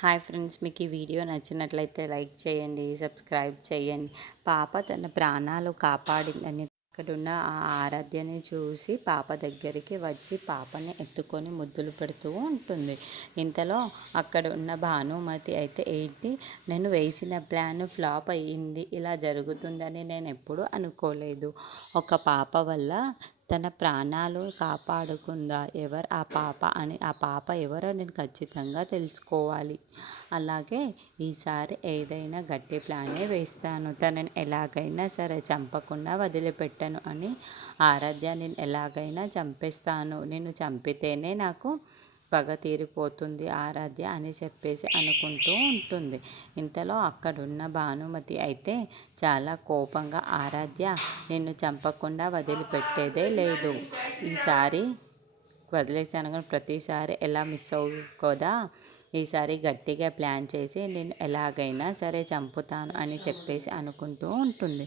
Hi friends, మీకు ఈ video నచ్చినట్లయితే లైక్ చేయండి, సబ్స్క్రైబ్ చేయండి. పాప తన ప్రాణాలు కాపాడిందని అక్కడున్న ఆ ఆరాధ్యని చూసి పాప దగ్గరికి వచ్చి పాపని ఎత్తుకొని ముద్దులు పెడుతూ ఉంటుంది. ఇంతలో అక్కడ ఉన్న భానుమతి అయితే ఏంటి, నేను వేసిన ప్లాన్ ఫ్లాప్ అయ్యింది, ఇలా జరుగుతుందని నేను ఎప్పుడూ అనుకోలేదు. ఒక పాప వల్ల తన ప్రాణాలు కాపాడుకుందా, ఎవరు ఆ పాప అని, ఆ పాప ఎవరో నేను ఖచ్చితంగా తెలుసుకోవాలి. అలాగే ఈసారి ఏదైనా గట్టి ప్లానే వేస్తాను, తనని ఎలాగైనా సరే చంపకుండా వదిలిపెట్టను అని. ఆరాధ్య నేను ఎలాగైనా చంపేస్తాను, నేను చంపితేనే నాకు పగ తీరిపోతుంది ఆరాధ్య అని చెప్పేసి అనుకుంటూ ఉంటుంది. ఇంతలో అక్కడున్న భానుమతి అయితే చాలా కోపంగా, ఆరాధ్య నిన్ను చంపకుండా వదిలిపెట్టేదే లేదు, ఈసారి వదిలేసాను కానీ ప్రతిసారి ఎలా మిస్ అవ్వు కదా, ఈసారి గట్టిగా ప్లాన్ చేసి నేను ఎలాగైనా సరే చంపుతాను అని చెప్పేసి అనుకుంటూ ఉంటుంది.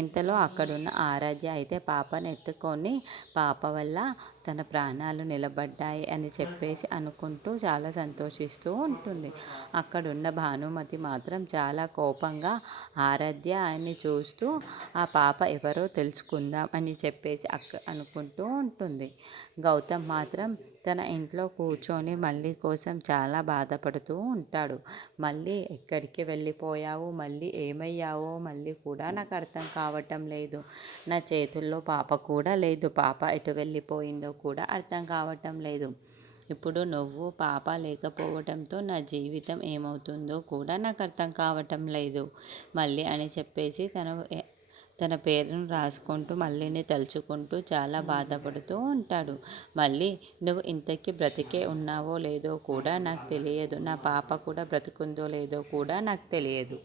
ఇంతలో అక్కడున్న ఆరాధ్య అయితే పాపను ఎత్తుకొని పాప వల్ల తన ప్రాణాలు నిలబడ్డాయి అని చెప్పేసి అనుకుంటూ చాలా సంతోషిస్తూ ఉంటుంది. అక్కడున్న భానుమతి మాత్రం చాలా కోపంగా ఆరాధ్య అని చూస్తూ ఆ పాప ఎవరో తెలుసుకుందాం అని చెప్పేసి అనుకుంటూ ఉంటుంది. గౌతమ్ మాత్రం తన ఇంట్లో కూర్చొని మళ్ళీ కోసం చాలా బాధపడుతూ ఉంటాడు. మళ్ళీ ఎక్కడికి వెళ్ళిపోయావు, మళ్ళీ ఏమయ్యావో మళ్ళీ కూడా నాకు అర్థం కావటం లేదు, నా చేతుల్లో పాప కూడా లేదు, పాప ఎటు వెళ్ళిపోయిందో కూడా అర్థం కావటం లేదు. ఇప్పుడు నువ్వు పాప లేకపోవటంతో నా జీవితం ఏమవుతుందో కూడా నాకు అర్థం కావటం లేదు మళ్ళీ అని చెప్పేసి తన పేరును రాసుకుంటూ మళ్ళీని తలుచుకుంటూ చాలా బాధపడుతూ ఉంటాడు. మళ్ళీ నువ్వు ఇంతకీ బ్రతికే ఉన్నావో లేదో కూడా నాకు తెలియదు, నా పాప కూడా బ్రతుకుందో లేదో కూడా నాకు తెలియదు.